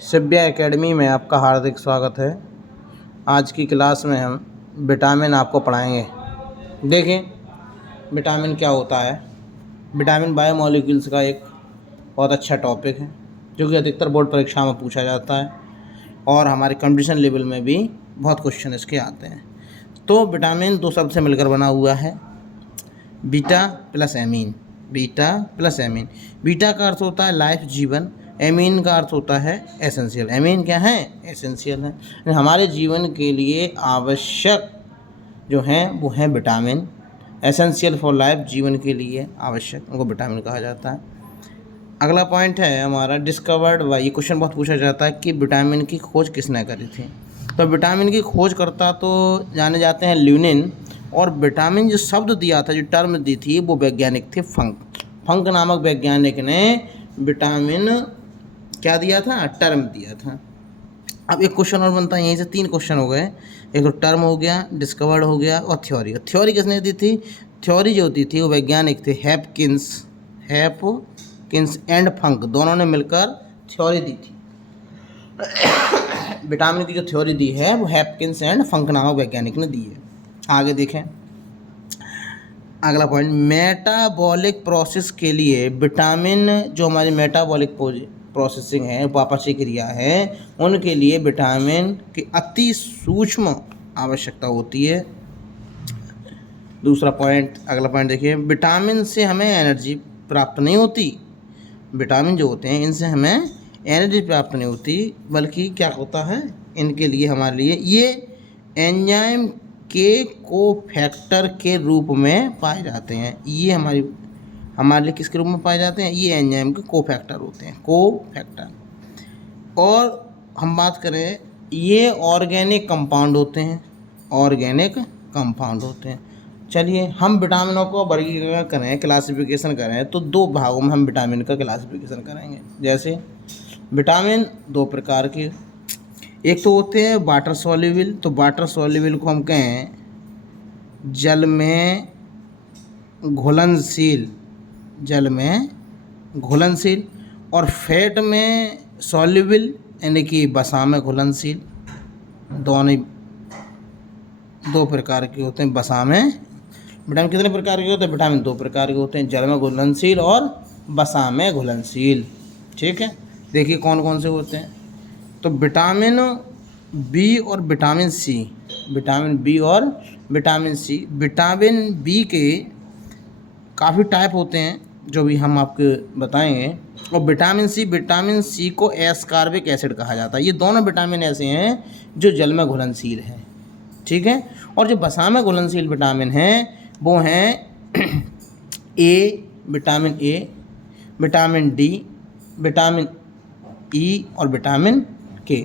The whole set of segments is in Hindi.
शिव्या एकेडमी में आपका हार्दिक स्वागत है। आज की क्लास में हम विटामिन आपको पढ़ाएंगे। देखें विटामिन क्या होता है। विटामिन बायोमॉलिक्यूल्स का एक बहुत अच्छा टॉपिक है जो कि अधिकतर बोर्ड परीक्षा में पूछा जाता है और हमारे कंपटीशन लेवल में भी बहुत क्वेश्चन इसके आते हैं। तो विटामिन दो शब्द से मिलकर बना हुआ है, beta plus amine. Beta plus amine, beta का अर्थ होता है लाइफ, जीवन। एमीन का अर्थ होता है एसेंशियल। एमीन क्या है? एसेंशियल है, हमारे जीवन के लिए आवश्यक जो हैं वो हैं विटामिन। एसेंशियल फॉर लाइफ, जीवन के लिए आवश्यक, उनको विटामिन कहा जाता है। अगला पॉइंट है हमारा डिस्कवर्ड बाय। ये क्वेश्चन बहुत पूछा जाता है कि विटामिन की खोज किसने करी थी। तो विटामिन की खोज करता तो जाने जाते हैं ल्यूनिन, और विटामिन जो शब्द दिया था, जो टर्म दी थी, वो वैज्ञानिक थे फंक। फंक नामक वैज्ञानिक ने विटामिन क्या दिया था? टर्म दिया था। अब एक क्वेश्चन और बनता है, यहीं से 3 क्वेश्चन हो गए। एक तो टर्म हो गया, डिस्कवर्ड हो गया, और थ्योरी। थ्योरी किसने दी थी? थ्योरी जो होती थी वो वैज्ञानिक थे हैपकिंस एंड फंक, दोनों ने मिलकर थ्योरी दी थी। विटामिन की जो थ्योरी दी है वो हैपकिंस एंड फंक नामक वैज्ञानिक ने दी है। आगे देखें अगला पॉइंट, मेटाबॉलिक प्रोसेस के लिए विटामिन, जो हमारी मेटाबॉलिक प्रोसेसिंग है, वापसी क्रिया है, उनके लिए विटामिन की अति सूक्ष्म आवश्यकता होती है। दूसरा पॉइंट, अगला पॉइंट देखिए, विटामिन से हमें एनर्जी प्राप्त नहीं होती। विटामिन जो होते हैं इनसे हमें एनर्जी प्राप्त नहीं होती, बल्कि क्या होता है, इनके लिए हमारे लिए ये एंजाइम के कोफैक्टर के रूप में पाए जाते हैं। ये हमारे लिए किसके रूप में पाए जाते हैं? ये एंजाइम के कोफैक्टर होते हैं, कोफैक्टर। और हम बात करें, ये ऑर्गेनिक कंपाउंड होते हैं, ऑर्गेनिक कंपाउंड होते हैं। चलिए हम विटामिनों को वर्गीकरण करें, क्लासिफिकेशन करें, तो 2 भागों में हम विटामिन का क्लासिफिकेशन करेंगे। जैसे विटामिन 2 प्रकार के, एक तो होते हैं वाटर सॉल्युबल। तो वाटर सॉल्युबल को हम कहें जल में घुलनशील, जल में घुलनशील, और फैट में सॉल्युबल यानी कि वसा में घुलनशील। दोनों 2 प्रकार के होते हैं। वसा में विटामिन कितने प्रकार के होते हैं? विटामिन 2 प्रकार के होते हैं, जल में घुलनशील और वसा में घुलनशील। ठीक है, देखिए कौन कौन से होते हैं। तो विटामिन बी और विटामिन सी, विटामिन बी और विटामिन सी। विटामिन बी के काफ़ी टाइप होते हैं जो भी हम आपको बताएंगे। और विटामिन सी को एस्कॉर्बिक एसिड कहा जाता है। ये दोनों विटामिन ऐसे हैं जो जल में घुलनशील हैं। ठीक है, और जो वसा में घुलनशील विटामिन हैं वो हैं vitamin A, vitamin D, vitamin E और विटामिन के।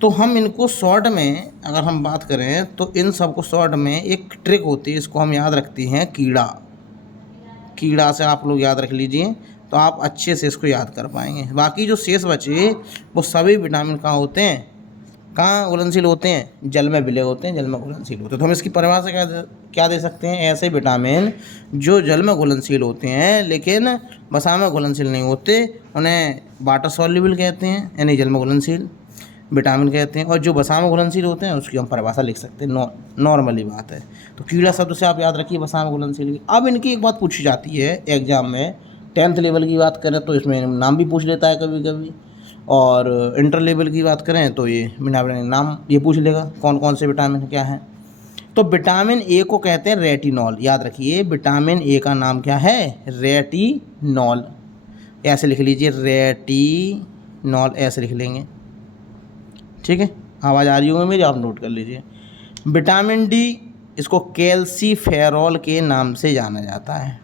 तो हम इनको शॉर्ट में अगर हम बात करें तो इन सब को शॉर्ट में एक ट्रिक होती है, इसको हम याद रखते हैं कीड़ा से आप लोग याद रख लीजिए तो आप अच्छे से इसको याद कर पाएंगे। बाकी जो शेष बचे वो सभी विटामिन कहाँ होते हैं, कहाँ घुलनशील होते हैं? जल में विलय होते हैं, जल में घुलनशील होते हैं। तो हम इसकी परिभाषा क्या दे सकते हैं? ऐसे विटामिन जो जल में घुलनशील होते हैं लेकिन वसा में घुलनशील नहीं होते, उन्हें वाटर सॉल्युबल कहते हैं, यानी जल में घुलनशील विटामिन कहते हैं। और जो वसा में घुलनशील होते हैं उसकी हम परिभाषा लिख सकते हैं, नॉर्मली बात है। तो कीड़ा शब्द से आप याद रखिए वसा में घुलनशील। अब इनकी एक बात पूछी जाती है एग्जाम में, 10th लेवल की बात करें तो इसमें नाम भी पूछ लेता है कभी कभी, और इंटर लेवल की बात करें तो ये बिना नाम ये पूछ लेगा कौन कौन से विटामिन क्या है। तो विटामिन ए को कहते हैं रेटिनॉल। याद रखिए विटामिन ए का नाम क्या है? रेटिनॉल। ऐसे लिख लीजिए, रेटिनॉल ऐसे लिख लेंगे। ठीक है, आवाज़ आ रही होगी मेरी, आप नोट कर लीजिए। विटामिन डी, इसको कैल्सीफेरॉल के नाम से जाना जाता है।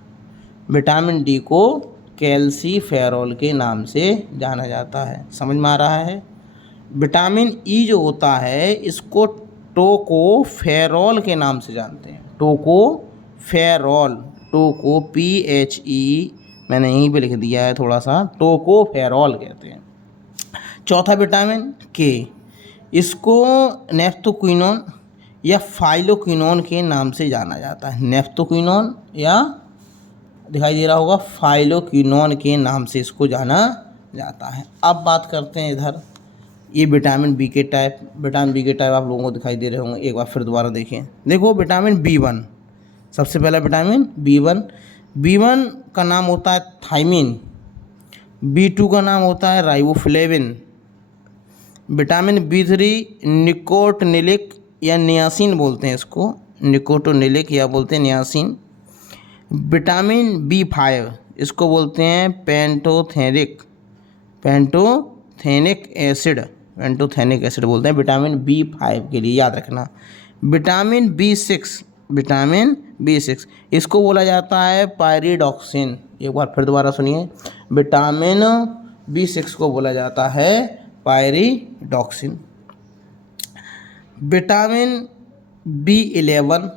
विटामिन डी को कैल्सीफेरॉल के नाम से जाना जाता है। समझ में आ रहा है? विटामिन ई जो होता है इसको टोकोफेरॉल के नाम से जानते हैं। टोकोफेरॉल, PHE मैंने यहीं पे लिख दिया है थोड़ा सा, टोकोफेरॉल कहते हैं। चौथा विटामिन के, इसको नेफ्थोक्विनोन या फाइलोक्विनोन के नाम से जाना जाता है। नेफ्थोक्विनोन या दिखाई दे रहा होगा फाइलोक्विनोन के नाम से इसको जाना जाता है। अब बात करते हैं इधर ये विटामिन बी के टाइप, विटामिन बी के टाइप आप लोगों को दिखाई दे रहे होंगे। एक बार फिर दोबारा देखें, देखो विटामिन B1, सबसे पहला विटामिन B1 का नाम होता है थायमिन, B2 का नाम होता है राइबोफ्लेविन, विटामिन B3 निकोटिनिलिक या नियासिन बोलते हैं इसको, निकोटिनिलिक या बोलते हैं नियासिन। विटामिन B5 इसको बोलते हैं पेंटोथेनिक एसिड बोलते हैं विटामिन B5 के लिए, याद रखना। विटामिन B6 इसको बोला जाता है पायरिडॉक्सिन। एक बार फिर दोबारा सुनिए, विटामिन B6 को बोला जाता है पायरिडॉक्सिन। विटामिन B11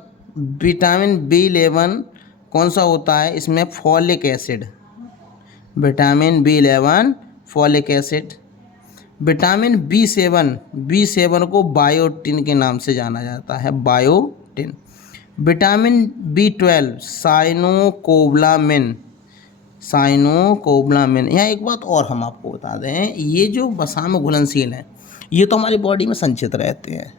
कौन सा होता है, इसमें folic acid, vitamin B11 folic acid. Vitamin B7 को बायोटिन के नाम से जाना जाता है, बायोटिन। Vitamin B12 साइनोकोबलामिन। यहाँ एक बात और हम आपको बता दें, ये जो वसा में घुलनशील हैं ये तो हमारी बॉडी में संचित रहते हैं,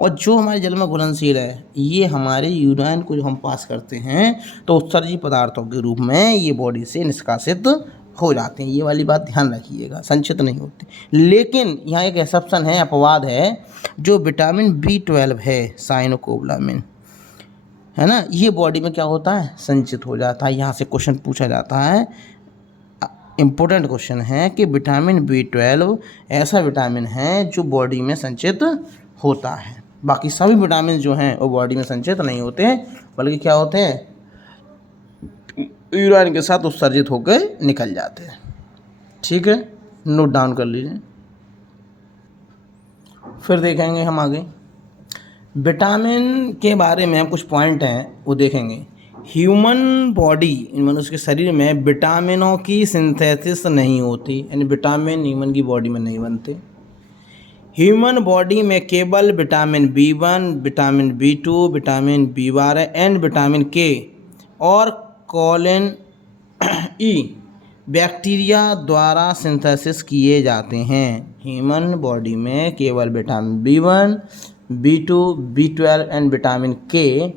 और जो हमारे जल में घुलनशील है ये हमारे यूरिन को जो हम पास करते हैं तो उत्सर्जी पदार्थों के रूप में ये बॉडी से निष्कासित हो जाते हैं। ये वाली बात ध्यान रखिएगा, संचित नहीं होते। लेकिन यहाँ एक एक्सेप्शन है, अपवाद है, जो विटामिन B12 है साइनोकोबलामिन, है ना, ये बॉडी में क्या होता है, संचित हो जाता है। यहाँ से क्वेश्चन पूछा जाता है, इम्पोर्टेंट क्वेश्चन है कि विटामिन B12 ऐसा विटामिन है जो बॉडी में संचित होता है। बाकी सभी विटामिन जो हैं वो बॉडी में संचित नहीं होते हैं, बल्कि क्या होते हैं, यूरिन के साथ उत्सर्जित होकर निकल जाते हैं। ठीक है, नोट डाउन कर लीजिए। फिर देखेंगे हम आगे विटामिन के बारे में, कुछ पॉइंट हैं वो देखेंगे। ह्यूमन बॉडी, मनुष्य के शरीर में विटामिनों की सिंथेसिस नहीं होती, यानी विटामिन ह्यूमन की बॉडी में नहीं बनते। ह्यूमन बॉडी में केवल vitamin B1, vitamin B2, vitamin B12 and vitamin K और कोलिन E बैक्टीरिया द्वारा सिंथेसिस किए जाते हैं। ह्यूमन बॉडी में केवल vitamin B1, B2, B12 and vitamin K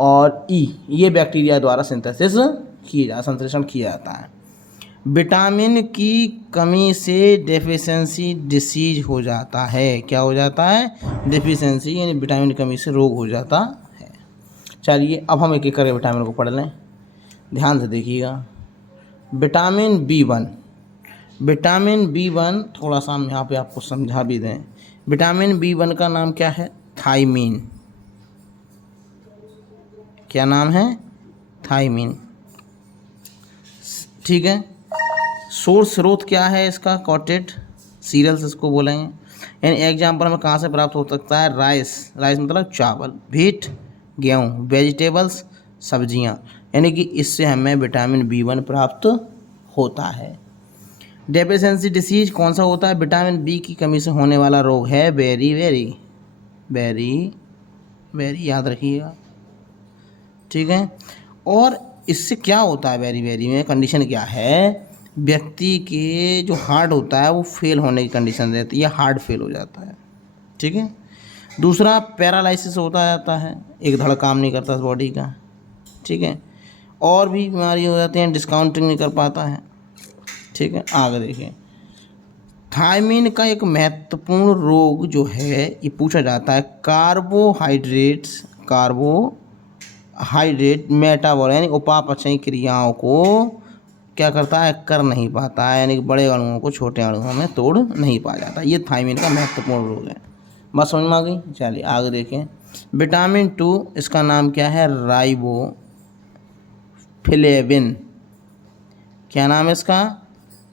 और E ये बैक्टीरिया द्वारा संश्लेषण किया जाता है। विटामिन की कमी से डेफिशिएंसी डिसीज हो जाता है। क्या हो जाता है, डेफिशिएंसी, यानी विटामिन की कमी से रोग हो जाता है। चलिए अब हम एक एक करके विटामिन को पढ़ लें, ध्यान से देखिएगा। विटामिन B1 थोड़ा सा हम यहाँ पे आपको समझा भी दें। विटामिन B1 का नाम क्या है, थायमीन। क्या नाम है, थायमीन। ठीक है, सोर्स स्रोत क्या है इसका, कॉटेड सीरियल्स इसको बोलेंगे। यानी एग्जाम्पल हमें कहाँ से प्राप्त हो सकता है, राइस मतलब चावल, व्हीट गेहूँ, वेजिटेबल्स सब्जियाँ, यानी कि इससे हमें विटामिन B1 प्राप्त होता है। डेफिशिएंसी डिसीज कौन सा होता है, विटामिन B की कमी से होने वाला रोग है वेरी याद रखिएगा। ठीक है, और इससे क्या होता है, वेरी में कंडीशन क्या है, व्यक्ति के जो हार्ट होता है वो फेल होने की कंडीशन रहती है, या हार्ट फेल हो जाता है। ठीक है, दूसरा पैरालिसिस होता जाता है, एक धड़ काम नहीं करता बॉडी का। ठीक है, और भी बीमारी हो जाती हैं, डिस्काउंटिंग नहीं कर पाता है। ठीक है, आगे देखिए, थायमीन का एक महत्वपूर्ण रोग जो है ये पूछा जाता है, कार्बोहाइड्रेट मेटाबॉल, यानी उपापचयी क्रियाओं को क्या करता है, कर नहीं पाता है, यानी बड़े अणुओं को छोटे अणुओं में तोड़ नहीं पा जाता। ये थायमीन का महत्वपूर्ण रोग है। बस समझ में आ गई। चलिए आगे देखें, विटामिन 2 इसका नाम क्या है, राइबोफ्लेविन। क्या नाम है इसका,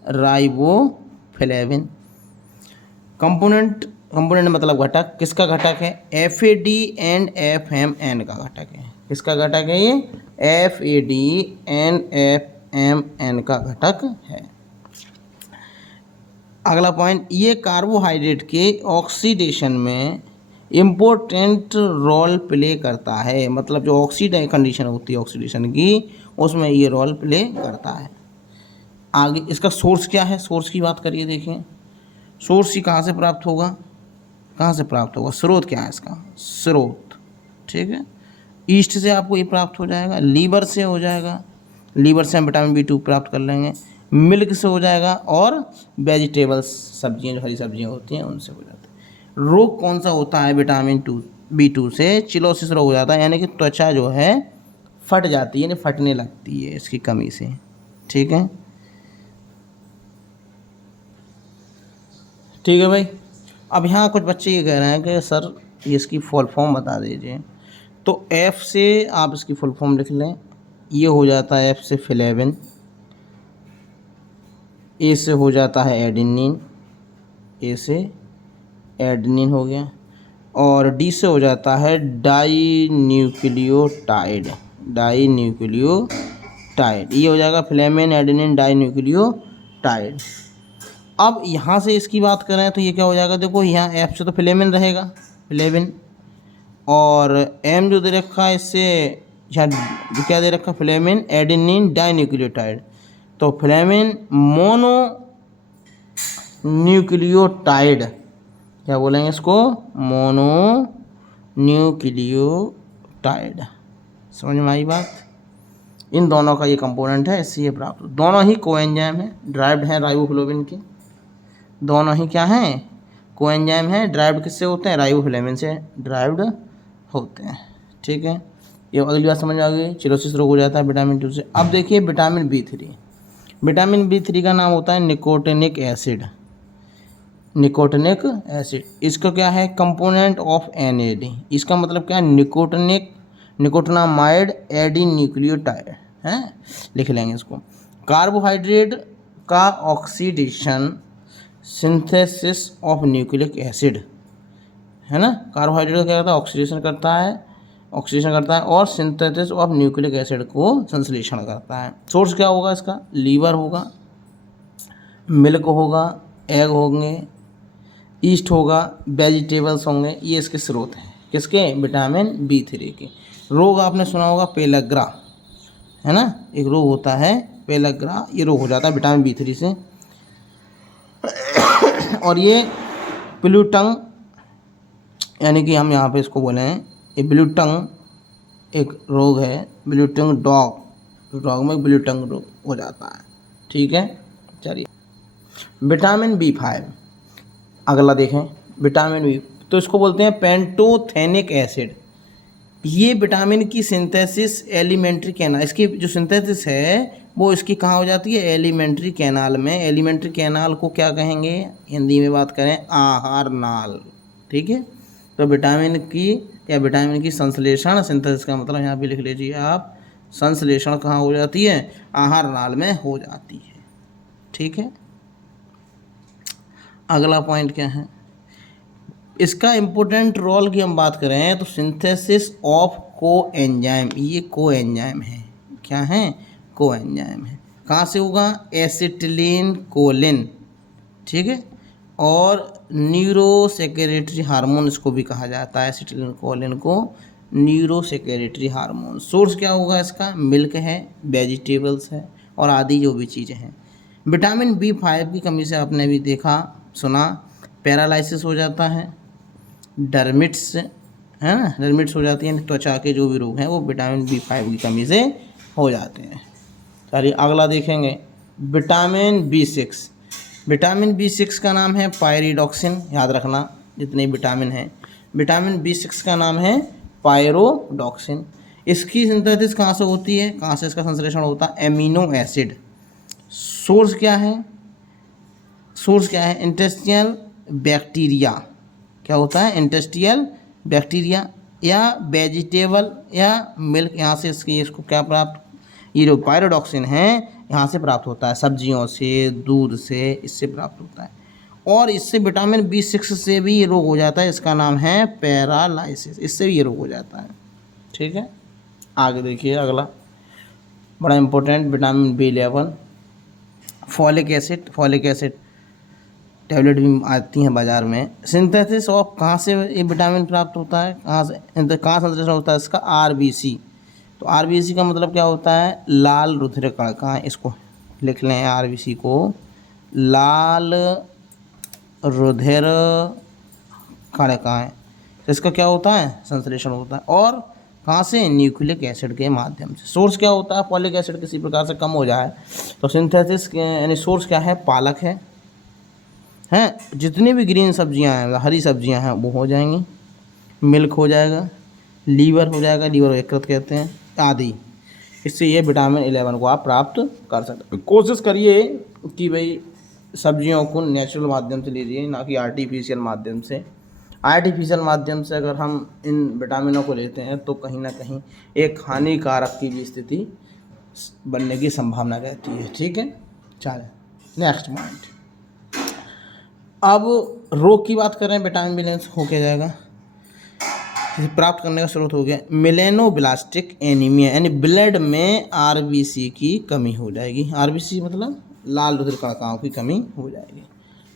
राइबोफ्लेविन। कंपोनेंट मतलब घटक, किसका घटक है, FAD एंड FMN का घटक है। किसका घटक है ये, FAD एंड FMN का घटक है। अगला पॉइंट, ये कार्बोहाइड्रेट के ऑक्सीडेशन में इम्पोर्टेंट रोल प्ले करता है, मतलब जो ऑक्सीडाइज कंडीशन होती है ऑक्सीडेशन की, उसमें ये रोल प्ले करता है। आगे इसका सोर्स क्या है, सोर्स की बात करिए, देखें सोर्स ही कहाँ से प्राप्त होगा, कहाँ से प्राप्त होगा, स्रोत क्या है इसका, स्रोत, ठीक है। ईस्ट से आपको ये प्राप्त हो जाएगा, लीवर से हो जाएगा, लीवर से हम विटामिन B2 प्राप्त कर लेंगे, मिल्क से हो जाएगा, और वेजिटेबल्स सब्जियां, जो हरी सब्जियां होती हैं उनसे हो जाता है। रोग कौन सा होता है विटामिन B2 से, चिलोसिस रोग हो जाता है, यानी कि त्वचा जो है फट जाती है, यानी फटने लगती है इसकी कमी से, ठीक है। ठीक है भाई। अब यहाँ कुछ बच्चे ये कह रहे हैं कि सर ये इसकी फुल फॉर्म बता दीजिए, तो F से आप इसकी फुल फॉर्म लिख लें, ये हो जाता है F से फ्लेविन, A से हो जाता है एडेनिन, A से एडेनिन हो गया, और D से हो जाता है डाई न्यूक्लियोटाइड, डाई न्यूक्लियोटाइड, ये हो जाएगा फ्लेविन एडेनिन डाई न्यूक्लियोटाइड। अब यहाँ से इसकी बात करें तो ये क्या हो जाएगा, देखो यहाँ F से तो फ्लेविन रहेगा, फ्लेविन, और M जो दे रखा है इससे यहाँ क्या दे रखा है, फ्लेविन एडेनिन डाई न्यूक्लियोटाइड, तो फ्लेविन मोनो न्यूक्लियोटाइड, क्या बोलेंगे इसको, मोनो न्यूक्लियोटाइड। समझ में आई बात। इन दोनों का ये कंपोनेंट है, इससे ये प्राप्त, दोनों ही कोएंजाइम है, ड्राइव्ड हैं राइबोफ्लेविन के, दोनों ही क्या हैं, कोएंजाइम हैं, ड्राइव्ड किससे होते हैं, राइबोफ्लेविन से ड्राइव्ड होते हैं, ठीक है। ये अगली बात समझ आ गई, चिलोसिस रोग हो जाता है विटामिन 2 से। अब देखिए विटामिन B3, विटामिन B3 का नाम होता है निकोटिनिक एसिड, निकोटिनिक एसिड, इसका क्या है, कंपोनेंट ऑफ NAD, इसका मतलब क्या है, निकोटिनामाइड एडी न्यूक्लियोटाइड है, लिख लेंगे इसको। कार्बोहाइड्रेट का oxidation synthesis of nucleic acid, है ना, कार्बोहाइड्रेट का क्या करता है, ऑक्सीडेशन करता है और सिंथेसिस ऑफ न्यूक्लिक एसिड को संश्लेषण करता है। सोर्स क्या होगा इसका, लीवर होगा, मिल्क होगा, एग होंगे, ईस्ट होगा, वेजिटेबल्स होंगे, ये इसके स्रोत हैं, किसके, विटामिन B3 के। रोग आपने सुना होगा पेलग्रा, है ना, एक रोग होता है पेलग्रा, ये रोग हो जाता है विटामिन B3 से। और ये ब्लूटंग, यानी कि हम यहाँ पे इसको बोले हैं, ये ब्लूटंग एक रोग है, ब्लूटंग डॉग में ब्लूटंग रोग हो जाता है, ठीक है। चलिए विटामिन B5, अगला देखें, विटामिन B, तो इसको बोलते हैं पेंटोथेनिक एसिड। ये विटामिन की सिंथेसिस एलिमेंट्री कैनाल, इसकी जो सिंथेसिस है वो इसकी कहाँ हो जाती है, एलिमेंट्री कैनाल में। एलिमेंट्री कैनाल को क्या कहेंगे, हिंदी में बात करें, आहार नाल, ठीक है। तो विटामिन की संश्लेषण, सिंथेसिस का मतलब यहाँ पे लिख लीजिए आप, संश्लेषण कहाँ हो जाती है, आहार नाल में हो जाती है, ठीक है। अगला पॉइंट क्या है, इसका इम्पोर्टेंट रोल की हम बात करें तो सिंथेसिस ऑफ कोएंजाइम, ये कोएंजाइम है, क्या है, कोएंजाइम है, कहाँ से होगा, एसिटिलीन कोलिन, ठीक है, और न्यूरोसेक्रेटरी हार्मोन इसको भी कहा जाता है, एसिटिलीन कोलिन को न्यूरोसेक्रेटरी हार्मोन। सोर्स क्या होगा इसका, मिल्क है, वेजिटेबल्स है, और आदि जो भी चीज़ें हैं। विटामिन B5 की कमी से आपने भी देखा सुना, पैरालाइसिस हो जाता है, डर्मिट्स, है ना, डर्मिट्स हो जाती हैं, त्वचा के जो भी रोग हैं वो विटामिन B5 की कमी से हो जाते हैं। चलिए अगला देखेंगे, विटामिन B6, विटामिन B6 का नाम है पायरिडॉक्सिन, याद रखना जितने विटामिन हैं, विटामिन B6 का नाम है पायरोडॉक्सिन। इसकी सिंथेसिस कहाँ से होती है, कहाँ से इसका संश्लेषण होता है, एमिनो एसिड। सोर्स क्या है, इंटेस्टिनल बैक्टीरिया, क्या होता है, इंटेस्टिनल बैक्टीरिया या वेजिटेबल या मिल्क, यहाँ से इसको क्या प्राप्त, ये जो पायरोडॉक्सिन है यहाँ से प्राप्त होता है, सब्जियों से, दूध से, इससे प्राप्त होता है। और इससे विटामिन B6 से भी ये रोग हो जाता है, इसका नाम है पैरालाइसिस, इससे भी ये रोग हो जाता है, ठीक है। आगे देखिए अगला बड़ा important, vitamin B11, folic acid tablet भी आती हैं बाज़ार में। सिंथेसिस ऑफ, कहाँ से ये विटामिन प्राप्त होता है, कहाँ संश्लेषण होता है इसका, RBC। तो RBC का मतलब क्या होता है, लाल रुधिर कण, कहाँ, इसको लिख लें RBC को, लाल रुधिर कणिकाएं, तो इसका क्या होता है, संश्लेषण होता है। और कहाँ से, न्यूक्लिक एसिड के माध्यम से। सोर्स क्या होता है, फॉलिक एसिड किसी प्रकार से कम हो जाए तो सिंथेसिस यानी सोर्स क्या है, पालक है, हैं जितनी भी ग्रीन सब्जियां हैं, हरी सब्जियां हैं, वो हो जाएंगी, मिल्क हो जाएगा, लीवर हो जाएगा, लीवर यकृत कहते हैं आदि। इससे ये विटामिन 11 को आप प्राप्त कर सकते हैं। कोशिश करिए कि भाई सब्जियों को नेचुरल माध्यम से लीजिए, ना कि आर्टिफिशियल माध्यम से। आर्टिफिशियल माध्यम से अगर हम इन विटामिनों को लेते हैं तो कहीं ना कहीं एक हानिकारक की भी स्थिति बनने की संभावना रहती है। ठीक है, चलिए नेक्स्ट पॉइंट। अब रोग की बात करें, विटामिन बैलेंस हो क्या जाएगा, इसे प्राप्त करने का स्रोत हो गया मेलेनोब्लास्टिक एनीमिया, यानी ब्लड में आरबीसी की कमी हो जाएगी। आरबीसी मतलब लाल रुधिर कणिकाओं की कमी हो जाएगी।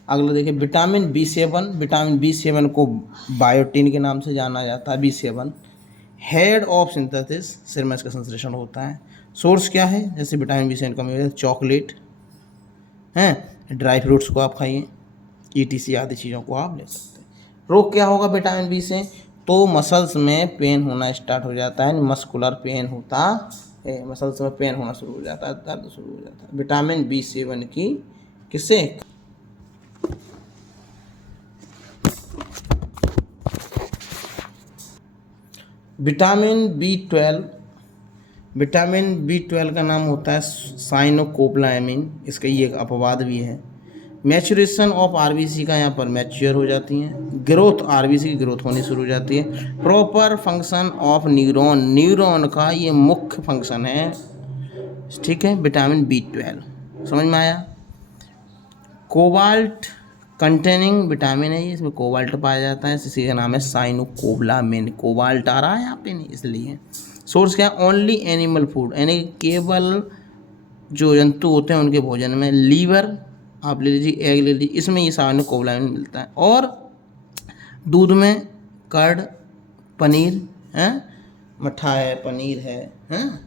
अगला देखिए विटामिन B7। विटामिन B7 को बायोटिन के नाम से जाना जाता है। B7 हेड ऑफ सिंथेसिस, सिर में इसका संश्लेषण होता है। सोर्स क्या है, जैसे विटामिन B7 कमी हो जाए, चॉकलेट हैं, ड्राई फ्रूट्स को आप खाइए, ETC आदि चीज़ों को आप ले सकते हैं। रोग क्या होगा विटामिन बी से, तो मसल्स में पेन होना स्टार्ट हो जाता है, मस्कुलर पेन होता है, मसल्स में पेन होना शुरू हो जाता है, दर्द शुरू हो जाता है विटामिन B7 की किससे। विटामिन B12, विटामिन B12 का नाम होता है साइनोकोबलामिन, इसका ये एक अपवाद भी है। मैचुरेशन ऑफ आरबीसी का यहाँ पर मैच्योर हो जाती हैं, ग्रोथ आरबीसी की ग्रोथ होनी शुरू हो जाती है। Proper function of neuron, neuron का ये मुख्य फंक्शन है। ठीक है, विटामिन B12 समझ में आया। कोबाल्ट कंटेनिंग विटामिन है, इसमें कोबाल्ट पाया जाता है, इसी का नाम है साइनोकोबलामिन। कोबाल्ट आ रहा है यहाँ पे नहीं, इसलिए। सोर्स क्या, ओनली एनिमल फूड, यानी केवल जो जंतु होते हैं उनके भोजन में। लीवर आप ले लीजिए, एग ले लीजिए, इसमें ये साइनोकोबलामिन मिलता है। और दूध में कर्ड, पनीर है, मट्ठा है, पनीर है, हैं।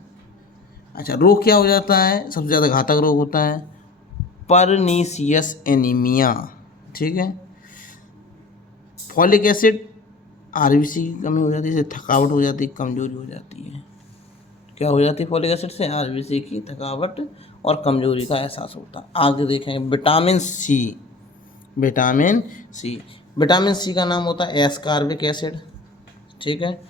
अच्छा, रोग क्या हो जाता है, सबसे ज़्यादा घातक रोग होता है परनीसियस एनीमिया। ठीक है, फॉलिक एसिड, आरबीसी की कमी हो जाती है, इससे थकावट हो जाती है, कमजोरी हो जाती है। क्या हो जाती है, फॉलिक एसिड से आरबीसी की थकावट और कमजोरी का एहसास होता है। आगे देखें vitamin C. Vitamin C, vitamin C का नाम होता है एस्कॉर्बिक एसिड। ठीक है,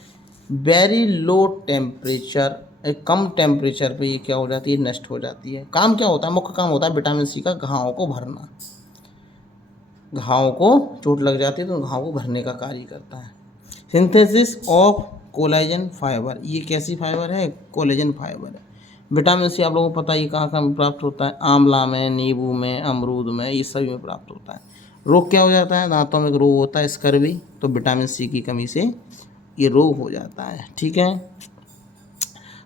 वेरी लो टेम्परेचर, एक कम टेम्परेचर पे ये क्या हो जाती है, नष्ट हो जाती है। काम क्या होता है, मुख्य काम होता है विटामिन सी का घावों को भरना। घावों को चोट लग जाती है तो घाव को भरने का कार्य करता है। सिंथेसिस ऑफ कोलेजन फाइबर, ये कैसी फाइबर है, कोलेजन फाइबर है। विटामिन सी आप लोगों को पता है कहाँ कहाँ प्राप्त होता है, आंवला में, नींबू में, अमरूद में, ये सभी में प्राप्त होता है। रोग क्या हो जाता है, दांतों में एक रोग होता है स्कर्वी, तो विटामिन सी की कमी से ये रोग हो जाता है। ठीक है,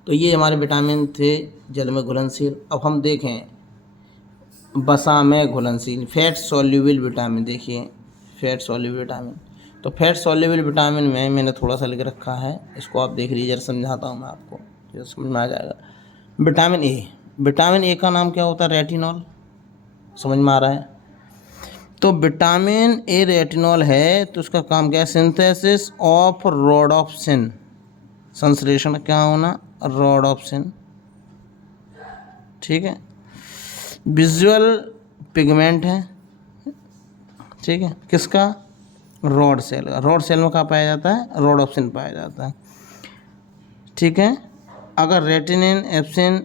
तो ये हमारे विटामिन थे जल में घुलनशील। अब हम देखें वसा में घुलनशील फैट सॉल्युबल विटामिन। देखिए फैट सॉल्युबल विटामिन, तो फैट सॉल्युबल विटामिन में मैंने थोड़ा सा लिख रखा है, इसको आप देख लीजिए, जरा समझाता हूँ मैं आपको, ये समझ में आ जाएगा। विटामिन ए, विटामिन ए का नाम क्या होता है, रेटिनॉल। समझ में आ रहा है, तो विटामिन ए रेटिनॉल है, तो उसका काम क्या है, सिंथेसिस ऑफ रोडोप्सिन, संश्लेषण क्या होना, रोडोप्सिन। ठीक है, विजुअल पिगमेंट है। ठीक है, किसका, रॉड सेल का। रॉड सेल में कहाँ पाया जाता है, रोडोप्सिन पाया जाता है। ठीक है, अगर रेटिनिन, एप्सिन,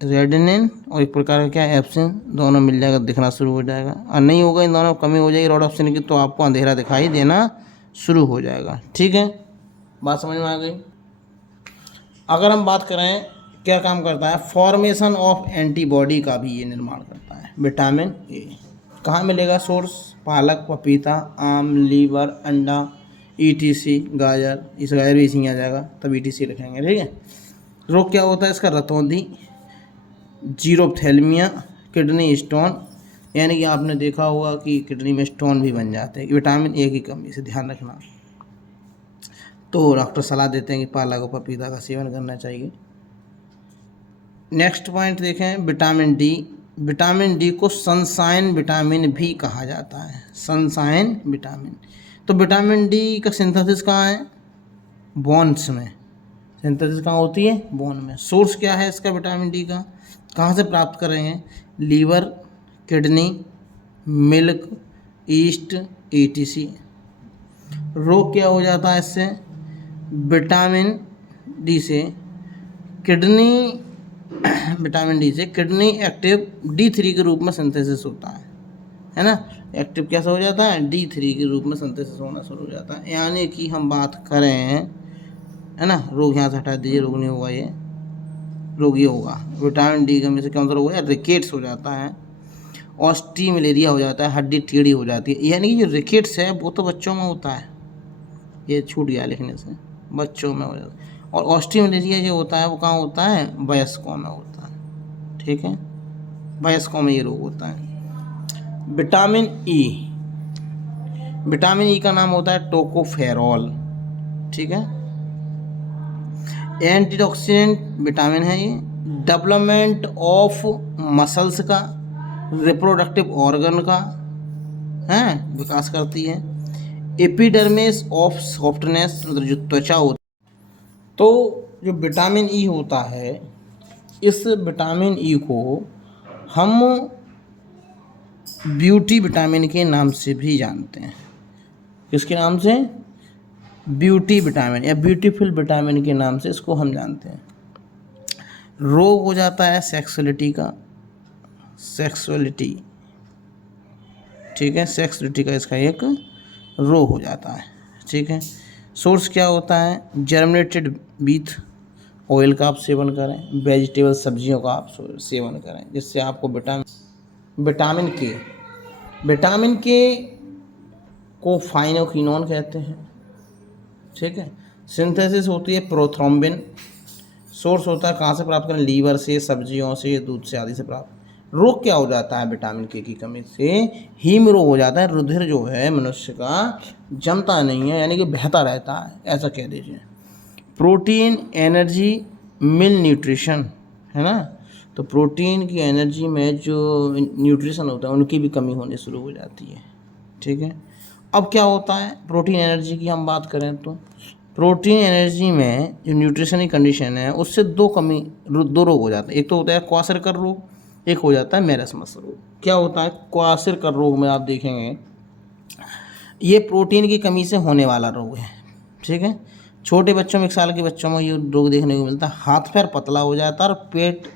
रेडिनिन और एक प्रकार का क्या है एप्सिन, दोनों मिल जाएगा, दिखना शुरू हो जाएगा। और नहीं होगा, इन दोनों कमी हो जाएगी रोडोप्सिन की, तो आपको अंधेरा दिखाई देना शुरू हो जाएगा। ठीक है, बात समझ में आ गई। अगर हम बात करें क्या काम करता है, फॉर्मेशन ऑफ एंटीबॉडी का भी ये निर्माण करता है विटामिन ए। कहाँ मिलेगा सोर्स, पालक, पपीता, आम, लीवर, अंडा, ETC, गाजर, इस गाजर भी इसी आ जाएगा, तब ETC रखेंगे। ठीक है, रोग क्या होता है इसका, रतौंधी, जीरोप्थेल्मिया, किडनी स्टोन, यानी कि आपने देखा होगा कि किडनी में स्टोन भी बन जाते हैं विटामिन ए की कमी से, ध्यान रखना। तो डॉक्टर सलाह देते हैं कि पालक और पपीता का सेवन करना चाहिए। नेक्स्ट पॉइंट देखें विटामिन डी। विटामिन डी को सनशाइन विटामिन भी कहा जाता है, सनशाइन विटामिन। तो विटामिन डी का सिंथेसिस कहाँ है? बोन्स में। सिंथेसिस कहाँ होती है? बोन में। सोर्स क्या है इसका विटामिन डी का? कहाँ से प्राप्त कर रहे हैं? Liver, kidney, milk, yeast, ETC। रोग क्या हो जाता है इससे? विटामिन डी से किडनी विटामिन डी से किडनी एक्टिव D3 के रूप में सिंथेसिस होता है ना। एक्टिव कैसा हो जाता है? D3 के रूप में सिंथेसिस होना शुरू हो जाता है। यानी कि हम बात करें, है ना, रोग यहाँ से हटा दीजिए, रोग नहीं होगा, ये रोग ये होगा विटामिन डी कमी से कौन सा रोग है? रिकेट्स हो जाता है, ऑस्टी मलेरिया हो जाता है, हड्डी टेढ़ी हो जाती है। यानी कि जो रिकेट्स है वो तो बच्चों में होता है, ये छूट गया लिखने से, बच्चों में हो जाता है। और ऑस्टी मलेरिया जो होता है वो कहाँ होता है? वयस्कों में होता है, ठीक है, वयस्कों में ये रोग होता है। विटामिन ई, विटामिन ई का नाम होता है टोकोफेरॉल, ठीक है। एंटीऑक्सीडेंट विटामिन है ये। डेवलपमेंट ऑफ मसल्स का, रिप्रोडक्टिव ऑर्गन का है विकास करती है। एपिडर्मिस ऑफ सॉफ्टनेस, मतलब जो त्वचा होती है। तो जो विटामिन ई होता है, इस विटामिन ई को हम ब्यूटी विटामिन के नाम से भी जानते हैं। किसके नाम से? ब्यूटी विटामिन या ब्यूटीफुल विटामिन के नाम से इसको हम जानते हैं। रोग हो जाता है सेक्सुअलिटी का, सेक्सुअलिटी, ठीक है, सेक्सुअलिटी का इसका एक रोग हो जाता है, ठीक है। सोर्स क्या होता है? जर्मिनेटेड बीथ ऑयल का आप सेवन करें, वेजिटेबल सब्जियों का आप सेवन करें, जिससे आपको विटामिन के को फाइनोकिनोन कहते हैं, ठीक है। सिंथेसिस होती है प्रोथ्रोम्बिन। सोर्स होता है कहाँ से प्राप्त करें? लीवर से, सब्जियों से, दूध से आदि से प्राप्त। रोग क्या हो जाता है विटामिन के की कमी से? हीम रोग हो जाता है। रुधिर जो है मनुष्य का जमता नहीं है, यानी कि बहता रहता है, ऐसा कह दीजिए। प्रोटीन, एनर्जी, मिल न्यूट्रिशन, है ना। तो प्रोटीन की एनर्जी में जो न्यूट्रिशन होता है उनकी भी कमी होने शुरू हो जाती है, ठीक है। अब क्या होता है? प्रोटीन एनर्जी की हम बात करें तो प्रोटीन एनर्जी में जो न्यूट्रिशन की कंडीशन है उससे दो रोग हो जाते हैं। एक तो होता है क्वाशरकर रोग, एक हो जाता है मेरस्मस रोग। क्या होता है क्वाशरकर रोग में? आप देखेंगे ये प्रोटीन की कमी से होने वाला रोग है, ठीक है। छोटे बच्चों में, 1 साल के बच्चों में ये रोग देखने को मिलता है। हाथ पैर पतला हो जाता है और पेट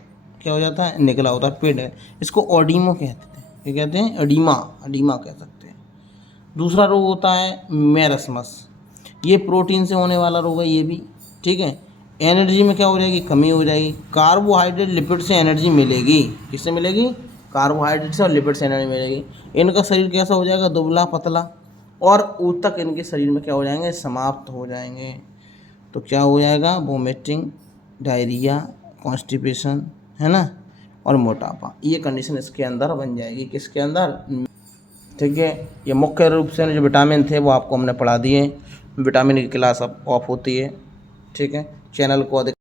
क्या हो जाता है? निकला होता है, पेट है। इसको ओडीमो कहते हैं। क्या कहते हैं? एडीमा कह सकते हैं। दूसरा रोग होता है मेरस्मस, ये प्रोटीन से होने वाला रोग है ये भी, ठीक है। एनर्जी में क्या हो जाएगी? कमी हो जाएगी। कार्बोहाइड्रेट, लिपिड से एनर्जी मिलेगी। किससे मिलेगी? कार्बोहाइड्रेट से और लिपिड से एनर्जी मिलेगी। इनका शरीर कैसा हो जाएगा? दुबला पतला, और ऊतक इनके शरीर में क्या हो जाएंगे? समाप्त हो जाएंगे। तो क्या हो जाएगा? वोमिटिंग, डायरिया, कॉन्स्टिपेशन, है ना, और मोटापा। ये कंडीशन इसके अंदर बन जाएगी। किसके अंदर? ठीक है। ये मुख्य रूप से जो विटामिन थे वो आपको हमने पढ़ा दिए। विटामिन की क्लास अब ऑफ होती है, ठीक है। चैनल को अधिक